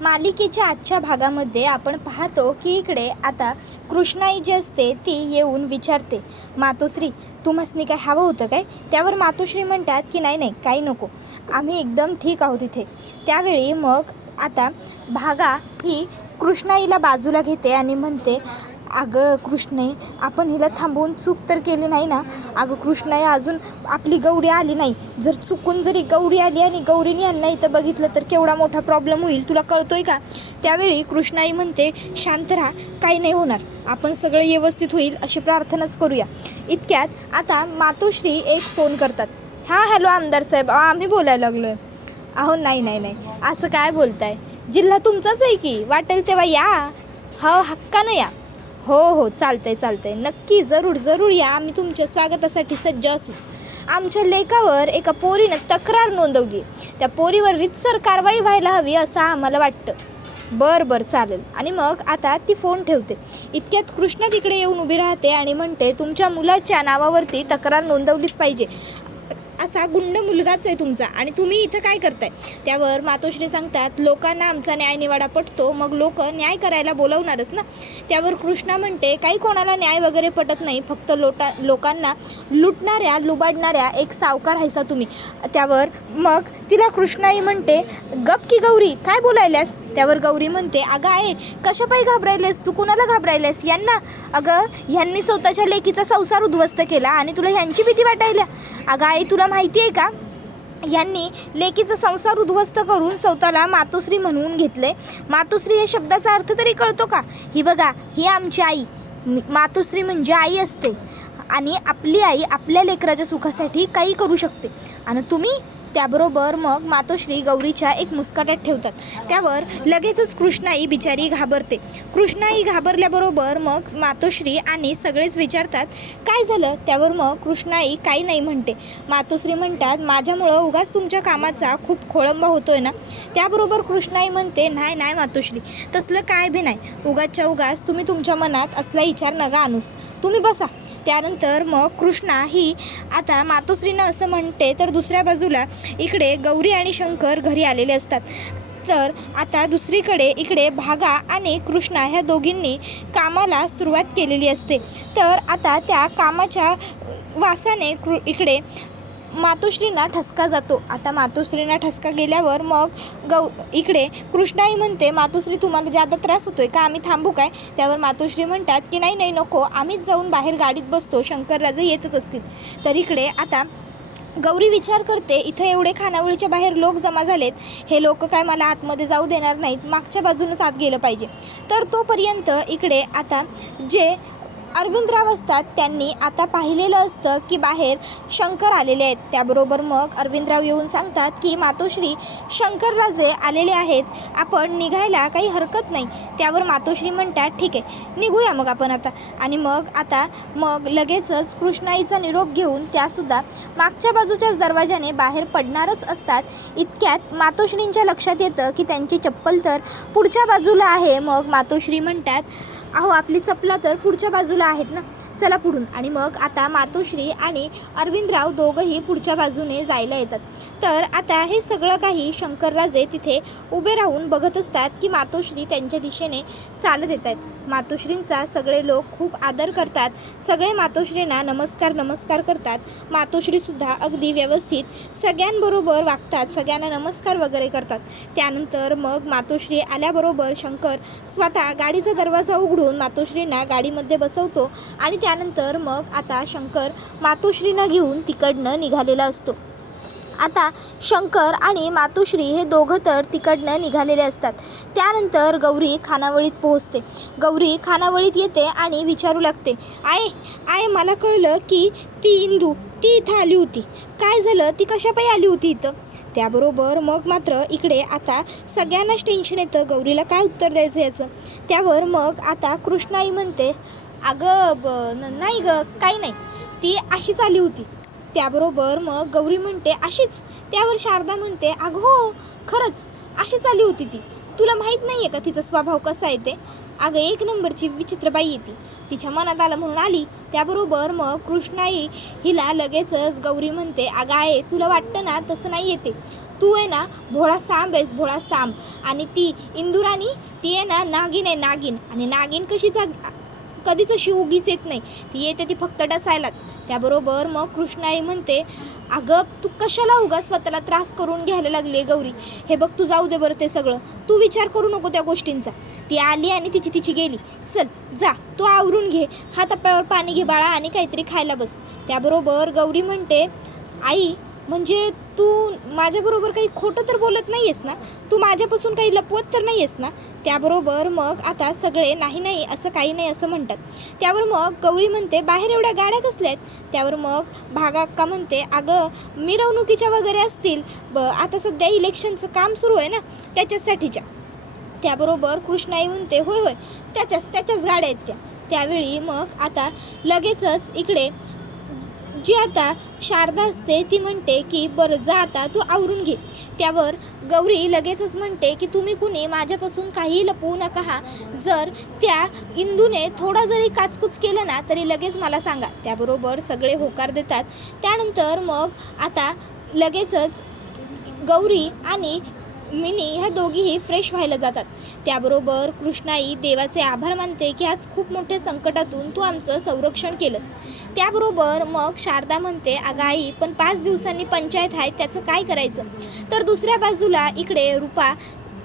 मालिकेच्या आजच्या भागामध्ये आपण पाहतो की इकडे आता कृष्णाई जी असते ती येऊन विचारते, मातोश्री तुम्हासनी काय हवं होतं काय? त्यावर मातोश्री म्हणतात की नाही नाही काही नको, आम्ही एकदम ठीक आहोत इथे. त्यावेळी मग आता भागा ही कृष्णाईला बाजूला घेते आणि म्हणते, अगं कृष्णाई, आपण हिला थांबवून चूक तर केली नाही ना? अगं कृष्णाई, अजून आपली गौरी आली नाही. जर चुकून जरी गौरी आली आणि गौरीने यांना इथं बघितलं तर केवढा मोठा प्रॉब्लेम होईल, तुला कळतोय का? त्यावेळी कृष्णाई म्हणते, शांत राहा, काही नाही होणार, आपण सगळं व्यवस्थित होईल अशी प्रार्थनाच करूया. इतक्यात आता मातोश्री एक फोन करतात. हां हॅलो आमदार साहेब, आम्ही बोलायला लागलो आहे. अहो नाही नाही नाही, असं काय बोलताय, जिल्हा तुमचाच आहे की, वाटेल तेव्हा या. हो हक्कानं या. हो हो चालतंय, नक्की जरूर जरूर या, आम्ही तुमच्या स्वागतासाठी सज्ज असूच. आमच्या लेकावर एका पोरीनं तक्रार नोंदवली, त्या पोरीवर रीतसर कारवाई व्हायला हवी असं आम्हाला वाटतं. बरं चालेल. आणि मग आता ती फोन ठेवते. इतक्यात कृष्णा तिकडे येऊन उभी राहते आणि म्हणते, तुमच्या मुलाच्या नावावरती तक्रार नोंदवलीच पाहिजे, असा गुंड मुलगाच आहे तुमचा, आणि तुम्ही इथं काय करताय? त्यावर मातोश्री सांगतात, लोकांना आमचा न्यायनिवाडा पटतो, मग लोक न्याय करायला बोलवणारच ना. त्यावर कृष्णा म्हणते, काही कोणाला न्याय वगैरे पटत नाही, फक्त लोकांना लुटणाऱ्या लुबाडणाऱ्या एक सावकार हायसा तुम्ही. त्यावर मग तिला कृष्णाई म्हणते, गप की गौरी, काय बोलायल्यास? त्यावर गौरी म्हणते, अगं आहे कशापायी घाबरायलेस तू, कुणाला घाबरायलेस? यांना. अगं ह्यांनी स्वतःच्या लेकीचा संसार उद्ध्वस्त केला आणि तुला ह्यांची भीती वाटायला? अगं आई तुला माहिती आहे का, यांनी लेकीचा संसार उद्ध्वस्त करून स्वतःला मातोश्री म्हणवून घेतले. मातोश्री या शब्दाचा अर्थ तरी कळतो का? ही बघा, ही आमची आई, मातोश्री म्हणजे आई असते, आणि आपली आई आपल्या लेकराच्या सुखासाठी काही करू शकते. आणि तुम्ही? त्याबरोबर मग मातोश्री गौरीच्या एक मुस्काटात ठेवतात. त्यावर लगेचच कृष्णाई बिचारी घाबरते. कृष्णाई घाबरल्याबरोबर मग मातोश्री आणि सगळेच विचारतात, काय झालं? त्यावर मग कृष्णाई काही नाही म्हणते. मातोश्री म्हणतात, माझ्यामुळं उगाच तुमच्या कामाचा खूप खोळंबा होतोय ना. त्याबरोबर कृष्णाई म्हणते, नाही नाही मातोश्री, तसलं काय बी नाही, उगाचच्या उगाच तुम्ही तुमच्या मनात असला विचार नका आणूस, तुम्ही बसा. त्यानंतर मग कृष्णा ही आता मातोश्रीनं असं म्हणते, तर दुसऱ्या बाजूला इकडे गौरी आणि शंकर घरी आलेले असतात. तर आता दुसरीकडे इकडे भागा आणि कृष्णा ह्या दोघींनी कामाला सुरुवात केलेली असते. तर आता त्या कामाच्या वासाने इकडे मातोश्रींना ठसका जातो. आता मातोश्रींना ठसका गेल्यावर मग इकडे कृष्णाई म्हणते, मातोश्री तुम्हाला ज्यादा त्रास होतोय का, आम्ही थांबू काय? त्यावर मातोश्री म्हणतात की नाही नाही नको, आम्हीच जाऊन बाहेर गाडीत बसतो, शंकरराजे येतच असतील. तर इकडे आता गौरी विचार करते, इथं एवढे खानावळीच्या बाहेर लोक जमा झालेत, हे लोक काय मला आतमध्ये जाऊ देणार नाहीत, मागच्या बाजूनच आत गेलं पाहिजे. तर तोपर्यंत इकडे आता जे अरविंदराव असतात त्यांनी आता पाहिलेलं असतं की बाहेर शंकर आलेले आहेत. त्याबरोबर मग अरविंदराव येऊन सांगतात की मातोश्री, शंकरराजे आलेले आहेत, आपण निघायला काही हरकत नाही. त्यावर मातोश्री म्हणतात, ठीक आहे निघूया मग आपण आता. आणि मग लगेचच कृष्णाईचा निरोप घेऊन त्यासुद्धा मागच्या बाजूच्याच दरवाजाने बाहेर पडणारच असतात. इतक्यात मातोश्रींच्या लक्षात येतं की त्यांची चप्पल तर पुढच्या बाजूला आहे. मग मातोश्री म्हणतात, अहो आपली चपला तर पुढच्या बाजूला आहेत ना, चला पुढून. आणि मग आता मातोश्री आणि अरविंदराव दोघंही पुढच्या बाजूने जायला येतात. तर आता हे सगळं काही शंकरराजे तिथे उभे राहून बघत असतात की मातोश्री त्यांच्या दिशेने चालत येत आहेत. मातोश्रींचा सगळे लोक खूप आदर करतात, सगळे मातोश्रींना नमस्कार करतात. मातोश्रीसुद्धा अगदी व्यवस्थित सगळ्यांबरोबर वागतात, सगळ्यांना नमस्कार वगैरे करतात. त्यानंतर मग मातोश्री आल्याबरोबर शंकर स्वतः गाडीचा दरवाजा उघडून मातोश्रींना गाडीमध्ये बसवतो. आणि त्यानंतर मग आता शंकर मातोश्रींना घेऊन तिकडनं निघालेला असतो. आता शंकर आणि मातोश्री हे दोघं तर तिकडनं निघालेले असतात. त्यानंतर गौरी खानावळीत पोहोचते. गौरी खानावळीत येते आणि विचारू लागते, आय मला कळलं की ती इंदू ती इथं आली होती, काय झालं, ती कशापायी आली होती इथं? त्याबरोबर मग मात्र इकडे आता सगळ्यांनाच टेन्शन येतं, गौरीला काय उत्तर द्यायचं याचं. त्यावर मग आता कृष्णाई म्हणते, अगं नाही ग, काही नाही, ती अशीच आली होती. त्याबरोबर मग गौरी म्हणते, अशीच? त्यावर शारदा म्हणते, अगं हो खरंच अशीच आली होती ती, तुला माहीत नाही आहे का तिचा स्वभाव कसा आहे ते? अगं एक नंबरची विचित्र बाई येते. तिच्या मनात आलं म्हणून आली. त्याबरोबर मग कृष्णाई हिला लगेचच गौरी म्हणते, अगं आहे तुला वाटतं ना तसं नाही येते, तू आहे ना भोळा सांब आहेस, भोळा सांब. आणि ती इंदुराणी ती आहे ना नागिन आहे, नागिन. आणि नागिन कधीच अशी उगीच येत नाही, ती येते ती फक्त डसायलाच. त्याबरोबर मग कृष्णाई म्हणते, अगं तू कशाला उगाच स्वतःला त्रास करून घ्यायला लागली गौरी. हे बघ तू जाऊ दे बरं ते सगळं, तू विचार करू नको त्या गोष्टींचा. ती आली आणि तिची गेली. चल जा तू आवरून घे, हातापायावर पाणी घे बाळा आणि काहीतरी खायला बस. त्याबरोबर गौरी म्हणते, आई म्हणजे तू माझ्याबरोबर काही खोटं तर बोलत नाही आहेस ना, तू माझ्यापासून काही लपवत तर नाही आहेस ना. त्याबरोबर मग आता सगळे नाही असं काही नाही असं म्हणतात. त्यावर मग गौरी म्हणते, बाहेर एवढ्या गाड्या कसल्या आहेत. त्यावर मग भागाक्का म्हणते, अगं मिरवणुकीच्या वगैरे असतील, आता सध्या इलेक्शनचं काम सुरू आहे ना त्याच्यासाठीच्या. त्याबरोबर कृष्णाई म्हणते, होय होय त्याच्याच गाड्या आहेत त्या. त्यावेळी मग आता लगेचच इकडे जी आता शारदा असते ती म्हणते की बरं जा आता तू आवरून घे. त्यावर गौरी लगेचच म्हणते की तुम्ही कुणी माझ्यापासून काही लपवू नका हा. जर त्या इंदूने थोडा जरी काचकूच केलं ना तरी लगेच मला सांगा. त्याबरोबर सगळे होकार देतात. त्यानंतर मग आता लगेचच गौरी आणि मिनी ह्या दोघीही फ्रेश व्हायला जातात. त्याबरोबर कृष्णाई देवाचे आभार मानते की आज खूप मोठ्या संकटातून तू आमचं संरक्षण केलंस. त्याबरोबर मग शारदा म्हणते, अगं आई पण 5 दिवसांनी पंचायत आहे त्याचं काय करायचं. तर दुसऱ्या बाजूला इकडे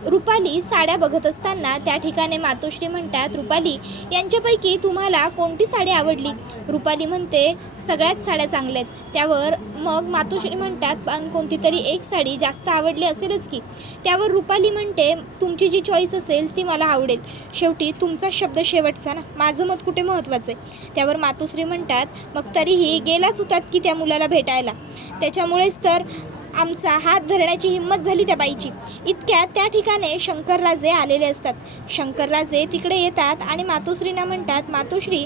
रुपाली साड्या बघत असताना त्या ठिकाणी मातोश्री म्हणतात, रुपाली यांच्यापैकी तुम्हाला कोणती साडी आवडली. रुपाली म्हणते, सगळ्याच साड्या चांगल्या आहेत. त्यावर मग मातोश्री म्हणतात, पण कोणती तरी एक साडी जास्त आवडली असेलच की. त्यावर रुपाली म्हणते, तुमची जी चॉईस असेल ती मला आवडेल, शेवटी तुमचा शब्द शेवटचा ना, माझं मत कुठे महत्त्वाचं आहे. त्यावर मातोश्री म्हणतात, मग तरीही गेलाच होतात की त्या मुलाला भेटायला, त्याच्यामुळेच तर आमचा हात धरण्याची हिंमत झाली त्या बाईची. इतक्यात त्या ठिकाणी शंकरराजे आलेले असतात. शंकरराजे तिकडे येतात आणि मातोश्रींना म्हणतात, मातोश्री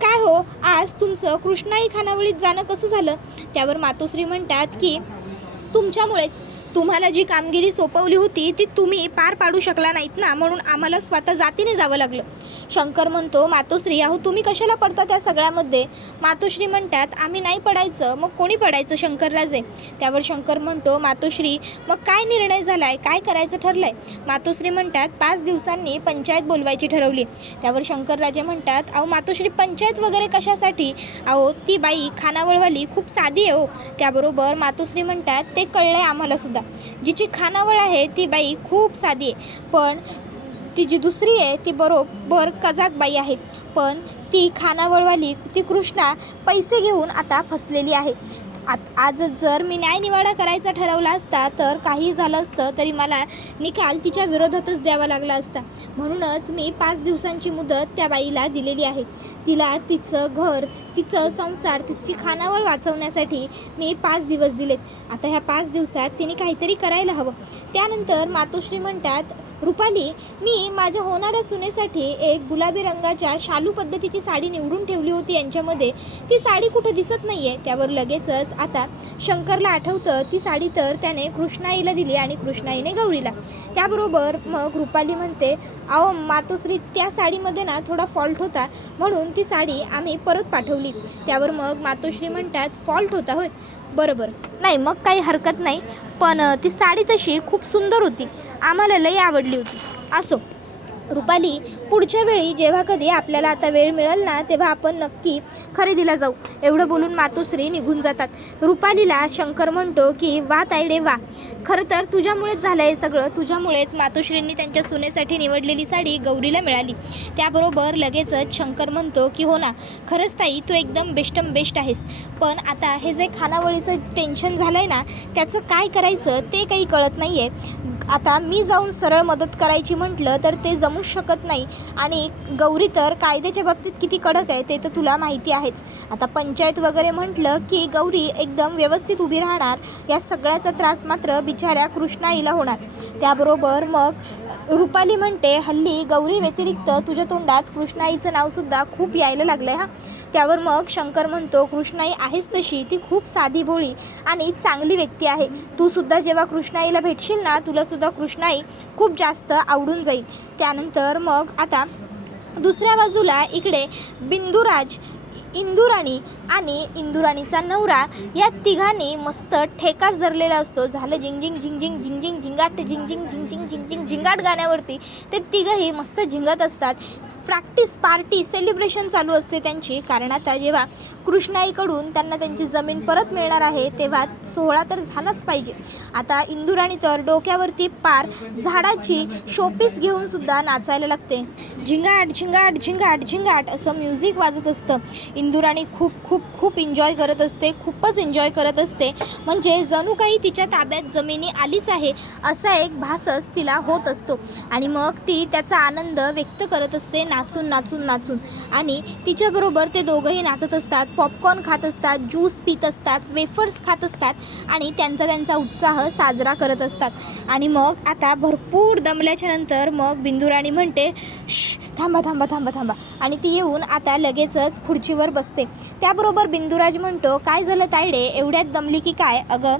काय हो आज तुमचं कृष्णाई खानावळीत जाणं कसं झालं. त्यावर मातोश्री म्हणतात की तुमच्यामुळेच, तुम्हाला जी कामगिरी सोपवली होती ती तुम्ही पार पाडू शकला नाहीत ना, म्हणून आम्हाला स्वतः जातीने जावं लागलं. शंकर म्हणतो, मातोश्री अहो तुम्ही कशाला पडता त्या सगळ्यामध्ये. मातोश्री म्हणतात, आम्ही नाही पडायचं मग कोणी पडायचं शंकरराजे. त्यावर शंकर म्हणतो, मातोश्री मग काय निर्णय झाला आहे, काय करायचं ठरलं आहे. मातोश्री म्हणतात, 5 दिवसांनी पंचायत बोलवायची ठरवली. त्यावर शंकरराजे म्हणतात, अहो मातोश्री पंचायत वगैरे कशासाठी, अहो ती बाई खानावळवाली खूप साधी आहे हो. त्याबरोबर मातोश्री म्हणतात, ते कळलं आहे आम्हाला सुद्धा, जिची खानावळ आहे ती बाई खूप साधी आहे, पण ती जी दुसरी आहे ती बरोबर कजाक बाई आहे. पण ती खानावळवाली ती कृष्णा पैसे घेऊन आता फसलेली आहे. आज जर मी न्यायनिवाडा करायचा ठरवला असता तर काही झालं असतं तरी मला निकाल तिच्या विरोधातच द्यावा लागला असता. म्हणूनच मी 5 दिवसांची मुदत त्या बाईला दिलेली आहे. तिला तिचं घर, तिचं संसार, तिची खानावळ वाचवण्यासाठी मी 5 दिवस दिलेत. आता ह्या 5 दिवसात तिने काहीतरी करायला हवं. त्यानंतर मातोश्री म्हणतात, रुपाली मी माझ्या होणाऱ्या सुनेसाठी एक गुलाबी रंगाच्या शालू पद्धतीची साडी निवडून ठेवली होती, यांच्यामध्ये ती साडी कुठं दिसत नाही आहे. त्यावर लगेचच आता शंकरला आठवतं ती साडी तर त्याने कृष्णाईला दिली आणि कृष्णाईने गौरीला. त्याबरोबर मग रुपाली म्हणते, अहो मातोश्री त्या साडीमध्ये ना थोडा फॉल्ट होता म्हणून ती साडी आम्ही परत पाठवली. त्यावर मग मातोश्री म्हणतात, फॉल्ट होता होय, बरोबर नाही मग काही हरकत नाही, पण ती साडी तशी खूप सुंदर होती, आम्हाला लई आवडली होती. असो रुपाली, पुढच्या वेळी जेव्हा कधी आपल्याला आता वेळ मिळेल ना तेव्हा आपण नक्की खरेदीला जाऊ. एवढं बोलून मातोश्री निघून जातात. रुपालीला शंकर म्हणतो की वा तायडे वा, खरं तर तुझ्यामुळेच झालं आहे सगळं, तुझ्यामुळेच मातोश्रींनी त्यांच्या सुनेसाठी निवडलेली साडी गौरीला मिळाली. त्याबरोबर लगेचच शंकर म्हणतो की हो ना, खरंच ताई तू एकदम बेस्ट आहेस, पण आता हे जे खानावळीचं टेन्शन झालं आहे ना त्याचं काय करायचं ते काही कळत नाही आहे. आता मी जाऊन सरळ मदत करायची म्हटलं तर ते जमूच शकत नाही, आणि गौरी तर कायद्याच्या बाबतीत किती कडक आहे ते तर तुला माहिती आहेच. आता पंचायत वगैरे म्हटलं की गौरी एकदम व्यवस्थित उभी राहणार, या सगळ्याचा त्रास मात्र बिचाऱ्या कृष्णाईला होणार. त्याबरोबर मग रुपाली म्हणते, हल्ली गौरी व्यतिरिक्त तुझ्या तोंडात कृष्णाईचं नावसुद्धा खूप यायला लागलं आहे हा. त्यावर मग शंकर म्हणतो, कृष्णाई आहेच तशी, ती खूप साधी भोळी आणि चांगली व्यक्ती आहे. तू सुद्धा जेव्हा कृष्णाईला भेटशील ना तुला सुद्धा कृष्णाई खूप जास्त आवडून जाईल. त्यानंतर मग आता दुसऱ्या बाजूला इकडे बिंदुराज, इंदुराणी आणि इंदुराणीचा नवरा या तिघांनी मस्त ठेकाच धरलेला असतो. झालं झिंग झिंग झिंग झिंग झिंग झिंगाट झिंग झिंग झिंग झिंग झिंग झिंग झिंगाट गाण्यावरती ते तिघंही मस्त झिंगत असतात. प्रॅक्टिस, पार्टी, सेलिब्रेशन चालू असते त्यांची. कारण आता जेव्हा कृष्णाईकडून त्यांना त्यांची जमीन परत मिळणार आहे तेव्हा सोहळा तर झालाच पाहिजे. आता इंदुराणी तर डोक्यावरती पार झाडाची शोपीस घेऊन सुद्धा नाचायला लागते. झिंगाट झिंगाट झिंगाट झिंगाट असं म्युझिक वाजत असतं. इंदुराणी खूप खूप खूप एन्जॉय करत असते, खूपच एन्जॉय करत असते. म्हणजे जणू काही तिच्या ताब्यात जमिनी आलीच आहे असा एक भासच तिला होत असतो. आणि मग ती त्याचा आनंद व्यक्त करत असते नाचून नाचून नाचून. आणि तिच्याबरोबर ते दोघंही नाचत असतात, पॉपकॉर्न खात असतात, ज्यूस पित असतात, वेफर्स खात असतात आणि त्यांचा उत्साह साजरा करत असतात. आणि मग आता भरपूर दमल्याच्या नंतर मग बिंदुराणी म्हणते, थांबा थांबा थांबा थांबा, आणि ती येऊन आता लगेचच खुर्चीवर बसते. त्याबरोबर बिंदुराज म्हणतो, काय झालं तायडे, एवढ्यात दमली की काय? अगं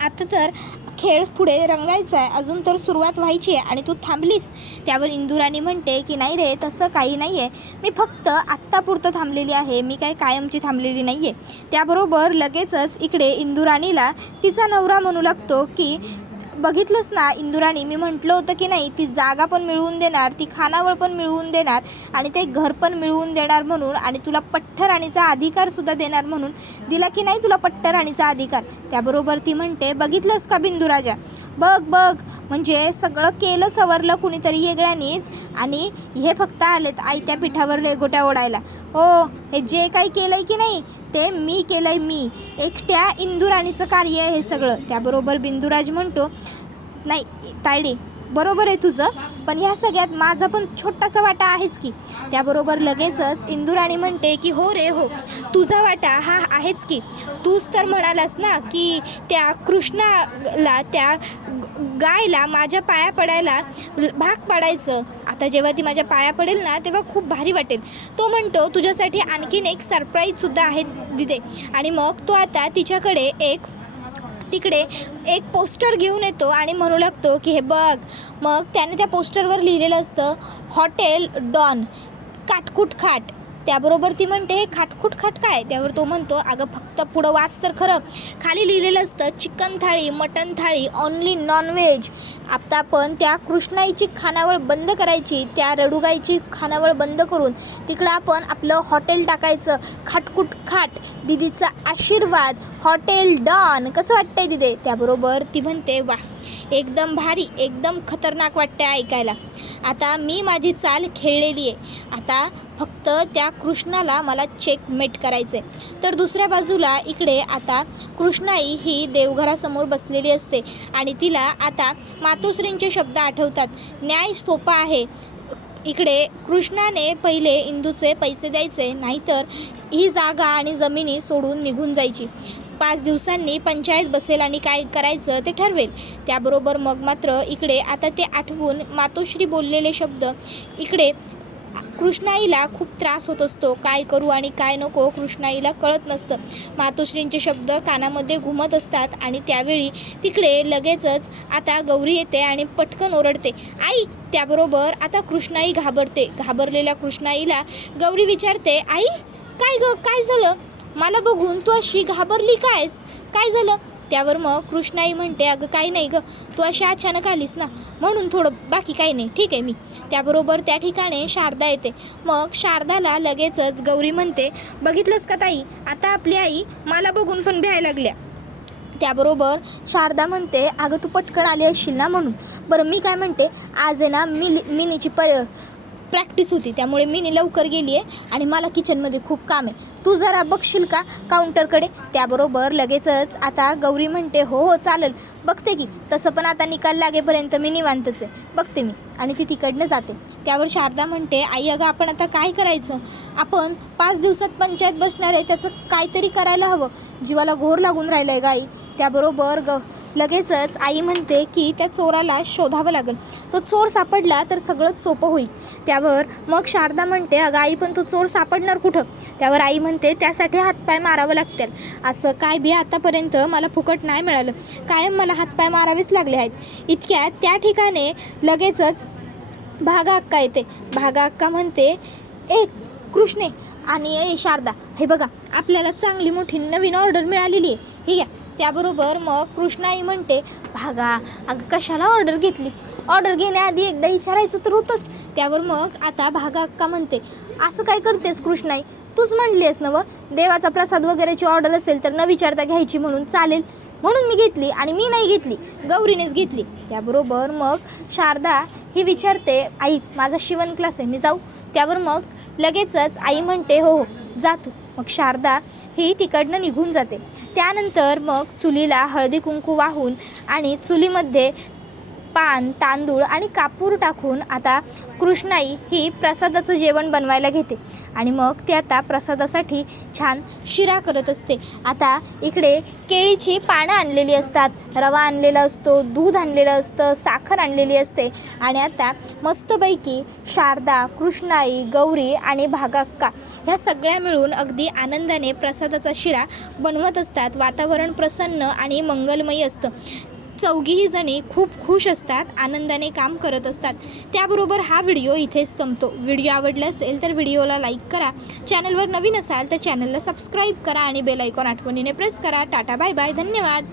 आता तर खेळ पुढे रंगायचा आहे, अजून तर सुरुवात व्हायची आहे आणि तू थांबलीस. त्यावर इंदुराणी म्हणते की नाही रे, तसं काही नाही आहे, मी फक्त आत्तापुरतं थांबलेली आहे, मी काय कायमची थांबलेली नाही आहे. त्याबरोबर लगेचच इकडे इंदुराणीला तिचा नवरा म्हणू लागतो की बघितलंस ना इंदुराणी, मी म्हटलं होतं की नाही, ती जागा पण मिळवून देणार, ती खानावळ पण मिळवून देणार आणि ते घर पण मिळवून देणार म्हणून, आणि तुला पट्टराणीचा अधिकारसुद्धा देणार म्हणून. दिला की नाही तुला पट्टराणीचा अधिकार? त्याबरोबर ती म्हणते, बघितलंस का बिंदुराजा, बघ बघ, म्हणजे सगळं केलं सवरलं कुणीतरी वेगळ्यानीच, आणि हे फक्त आलेत आयत्या पिठावर लेगोट्या ओढायला. हो, हे जे काही केलं आहे की नाही ते मी केलं आहे, मी एकट्या इंदुराणीचं कार्य आहे हे सगळं. त्याबरोबर बिंदुराज म्हणतो, नाही तायडे, बरोबर आहे तुझं, पण ह्या सगळ्यात माझा पण छोटासा वाटा आहेच की. त्याबरोबर लगेचच इंदुराणी म्हणते की हो रे हो, तुझा वाटा हा आहेच की. तूच तर म्हणालास ना की त्या कृष्णाला, त्या गायला माझ्या पाया पडायला भाग पाडायचं. आता जेव्हा ती माझ्या पाया पडेल ना तेव्हा खूप भारी वाटेल. तो म्हणतो तुझ्यासाठी आणखीन एक सरप्राईजसुद्धा आहे दिदे. आणि मग तो आता तिच्याकडे तिकडे एक पोस्टर घेऊन येतो आणि म्हणू लागतो की हे बघ. मग त्याने त्या पोस्टरवर लिहिलेलं असतं, हॉटेल डॉन काटकुट खाट. त्याबरोबर ती म्हणते, हे खाटखुट खाट काय? त्यावर तो म्हणतो, अगं फक्त पुढं वाच तर खरं. खाली लिहिलेलं असतं, चिकन थाळी, मटन थाळी, ओन्ली नॉनव्हेज. आता आपण त्या कृष्णाईची खानावळ बंद करायची, त्या रडुगाईची खानावळ बंद करून तिकडं आपण आपलं हॉटेल टाकायचं, खाटकुट खाट, दिदीचा आशीर्वाद, हॉटेल डॉन. कसं वाटतंय दिदे? त्याबरोबर ती म्हणते, वा, एकदम भारी, एकदम खतरनाक वाटते ऐकायला. आता मी माझी चाल खेळलेली आहे, आता फक्त त्या कृष्णाला मला चेकमेट करायचं आहे. तर दुसऱ्या बाजूला इकडे आता कृष्णाई ही देवघरासमोर बसलेली असते आणि तिला आता मातोश्रींचे शब्द आठवतात, न्याय सोपा आहे. इकडे कृष्णाने पहिले इंदूचे पैसे द्यायचे, नाहीतर ही जागा आणि जमिनी सोडून निघून जायची. 5 दिवसांनी पंचायत बसेल आणि काय करायचं ते ठरवेल. त्याबरोबर मग मात्र इकडे आता ते आठवून मातोश्री बोललेले शब्द इकडे कृष्णाईला खूप त्रास होत असतो. काय करू आणि काय नको कृष्णाईला कळत नसतं. मातोश्रींचे शब्द कानामध्ये घुमत असतात आणि त्यावेळी तिकडे लगेचच आता गौरी येते आणि पटकन ओरडते, आई. त्याबरोबर आता कृष्णाई घाबरते. घाबरलेल्या कृष्णाईला गौरी विचारते, आई काय ग, काय झालं? मला बघून तू अशी घाबरली कायस? काय झालं? त्यावर मग कृष्णाई म्हणते, अगं काही नाही ग, तू अशी अचानक आलीस ना म्हणून थोडं, बाकी काही नाही, ठीक आहे मी. त्याबरोबर त्या ठिकाणी शारदा येते. मग शारदाला लगेचच गौरी म्हणते, बघितलंस का ताई, आता आपली आई मला बघून पण भ्यायला लागल्या. त्याबरोबर शारदा म्हणते, अगं तू पटकन आली असशील ना म्हणून. बरं मी काय म्हणते, आज आहे ना मिनीची प्रॅक्टिस होती, त्यामुळे मी लवकर गेली आहे आणि मला किचनमध्ये खूप काम आहे, तू जरा बघशील का काउंटरकडे? त्याबरोबर लगेचच आता गौरी म्हणते, हो हो चालेल, बघते की. तसं पण आता निकाल लागेपर्यंत मी निवांतच आहे, बघते मी. आणि ती तिकडनं जाते. त्यावर शारदा म्हणते, आई अगं आपण आता काय करायचं? आपण 5 दिवसात पंचायत बसणार आहे, त्याचं काहीतरी करायला हवं, जीवाला घोर लागून राहिलं आहे गाई. त्याबरोबर लगेचच आई म्हणते की त्या चोराला शोधावं लागेल, तो चोर सापडला तर सगळंच सोपं होईल. त्यावर मग शारदा म्हणते, अगं आई पण तो चोर सापडणार कुठं? त्यावर आई म्हणते, त्यासाठी हातपाय मारावं लागतील. असं काय बी आतापर्यंत मला फुकट नाही मिळालं, कायम मला हातपाय मारावेच लागले आहेत. इतक्यात त्या ठिकाणी लगेचच भागा अक्का येते. भागा अक्का म्हणते, ए कृष्णे आणि ए शारदा, हे बघा आपल्याला चांगली मोठी नवीन ऑर्डर मिळालेली आहे, हे घ्या. त्याबरोबर मग कृष्णाई म्हणते, भागा अगं कशाला ऑर्डर घेतलीस, ऑर्डर घेण्याआधी एकदा विचारायचं तर होतंच. त्यावर मग आता भागा अक्का म्हणते, असं काय करतेस कृष्णाई, तूच म्हणली आहेस ना व देवाचा प्रसाद वगैरेची ऑर्डर असेल तर न विचारता घ्यायची म्हणून, चालेल म्हणून मी घेतली आणि मी नाही घेतली, गौरीनेच घेतली. त्याबरोबर मग शारदा ही विचारते, आई माझा शिवण क्लास आहे, मी जाऊ. त्यावर मग लगेचच आई म्हणते, हो हो जा तू. मग शारदा ही तिकडनं निघून जाते. त्यानंतर मग चुलीला हळदी कुंकू वाहून आणि चुलीमध्ये पान, तांदूळ आणि कापूर टाकून आता कृष्णाई ही प्रसादाचं जेवण बनवायला घेते. आणि मग ती आता प्रसादासाठी छान शिरा करत असते. आता इकडे केळीची पानं आणलेली असतात, रवा आणलेला असतो, दूध आणलेलं असतं, साखर आणलेली असते. आणि आता मस्तपैकी शारदा, कृष्णाई, गौरी आणि भागाक्का ह्या सगळ्या मिळून अगदी आनंदाने प्रसादाचा शिरा बनवत असतात. वातावरण प्रसन्न आणि मंगलमयी असतं. चौघीही जणी खूप खुश असतात, आनंदाने काम करत असतात. त्याबरोबर हा व्हिडिओ इथेच संपतो. व्हिडिओ आवडला असेल तर व्हिडिओला लाईक करा, चॅनलवर नवीन असाल तर चॅनलला सबस्क्राईब करा आणि बेल आयकॉन आठवणीने प्रेस करा. टाटा बाय बाय, धन्यवाद.